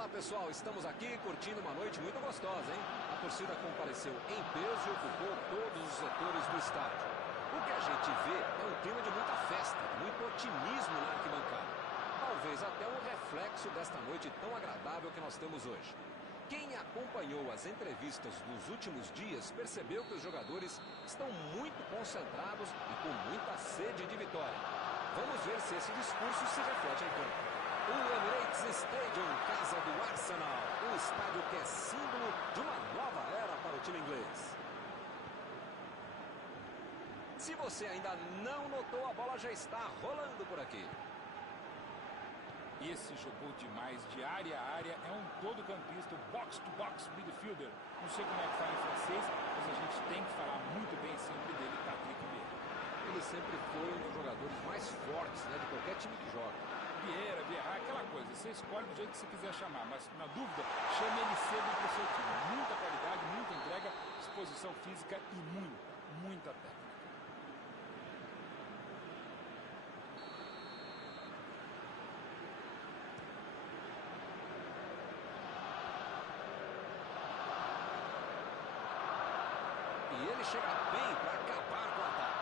Olá pessoal, estamos aqui curtindo uma noite muito gostosa, hein? A torcida compareceu em peso e ocupou todos os setores do estádio. O que a gente vê é um clima de muita festa, muito otimismo na arquibancada. Talvez até um reflexo desta noite tão agradável que nós temos hoje. Quem acompanhou as entrevistas dos últimos dias percebeu que os jogadores estão muito concentrados e com muita sede de vitória. Vamos ver se esse discurso se reflete em campo. O Emirates Stadium, casa do Arsenal, um estádio que é símbolo de uma nova era para o time inglês. Se você ainda não notou, a bola já está rolando por aqui. Esse jogou demais, de área a área, é um todo-campista, box-to-box midfielder. Não sei como é que fala em francês, mas a gente tem que falar muito bem sempre dele, Patrick Vieira. Ele sempre foi um dos jogadores mais fortes, né, de qualquer time que joga. Vieira, aquela coisa, você escolhe do jeito que você quiser chamar, mas na dúvida, chame ele cedo para o seu time. Muita qualidade, muita entrega, disposição física e muita técnica. E ele chega bem para acabar com o ataque.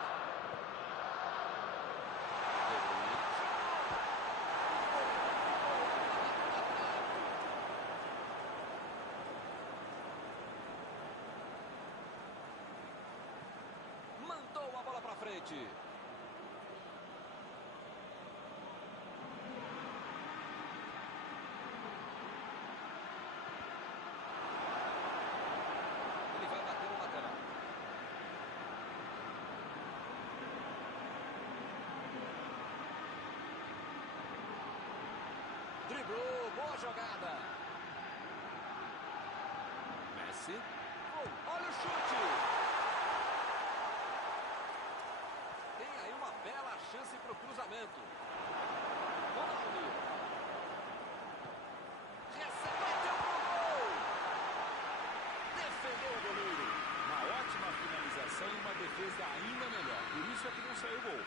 Mandou a bola para frente. Ele vai bater no lateral. Driblou, boa jogada. Messi. Olha o chute. Tem aí uma bela chance para o cruzamento. Ronaldo. Recebeu pro gol. Defendeu o goleiro. Uma ótima finalização e uma defesa ainda melhor. Por isso é que não saiu gol.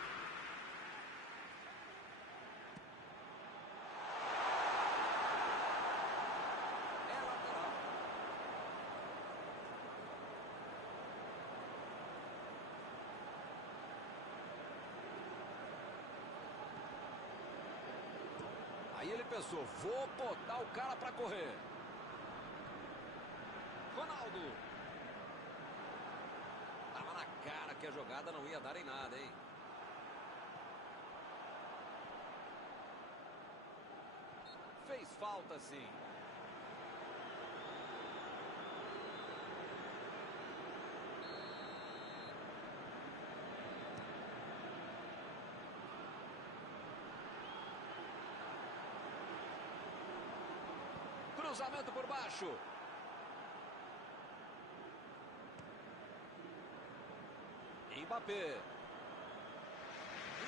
Aí ele pensou, vou botar o cara para correr. Ronaldo. Tava na cara que a jogada não ia dar em nada, hein? Fez falta, sim. Cruzamento por baixo. Mbappé.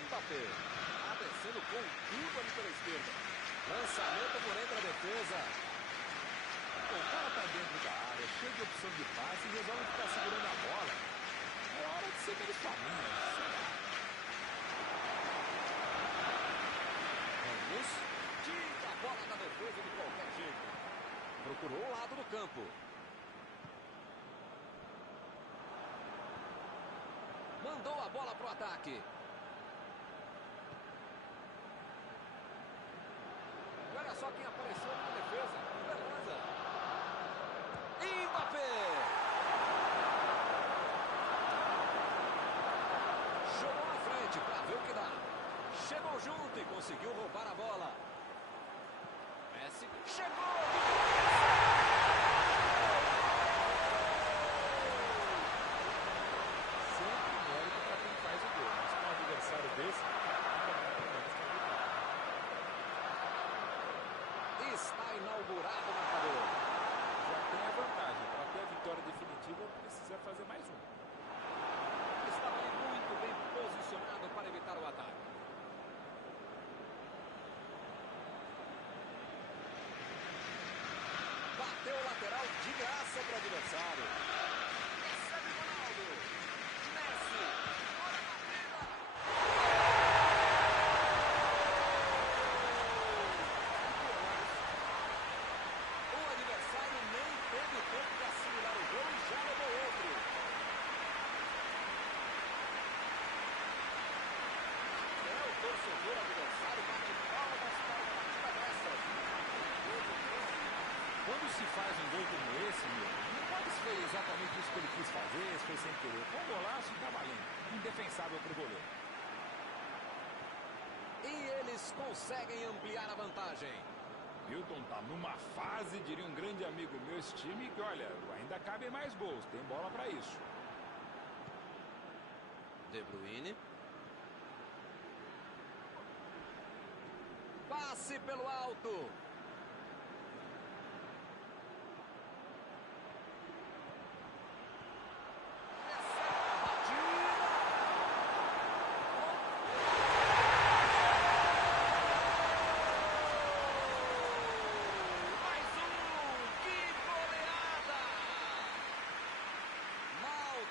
Mbappé. Tá descendo com tudo ali pela esquerda. Lançamento por entre a defesa. O cara tá dentro da área, cheio de opção de passe e resolve ficar segurando a bola. É hora de ser meio faminha, sei lá. Vamos. Tira a bola da defesa de qualquer jeito. Procurou o lado do campo. Mandou a bola pro ataque. E olha só quem apareceu na defesa. Beleza. Mbappé. Jogou na frente para ver o que dá. Chegou junto e conseguiu roubar a bola. Messi chegou. Está inaugurado o marcador. Já tem a vantagem. Para ter a vitória definitiva, precisa fazer mais um. Está muito bem posicionado para evitar o ataque. te faz um gol como esse, meu, não pode se foi exatamente isso que ele quis fazer, se foi sem querer. Com um golaço, tá valendo. Indefensável pro goleiro. E eles conseguem ampliar a vantagem. Milton tá numa fase, diria um grande amigo meu, esse time, que olha, ainda cabem mais gols, tem bola pra isso. De Bruyne. Passe pelo alto.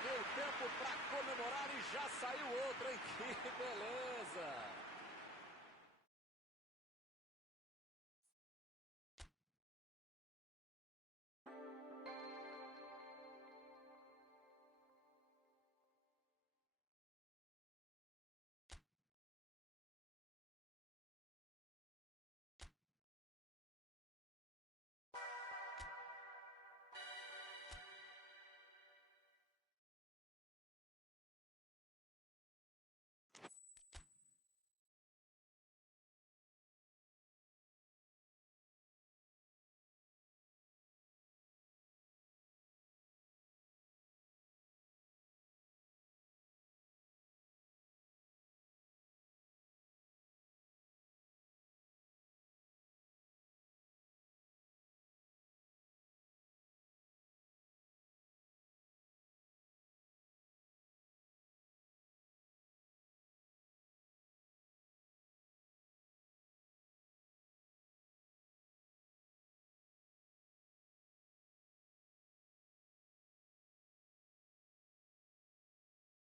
Deu tempo para comemorar e já saiu outro, hein? Que beleza!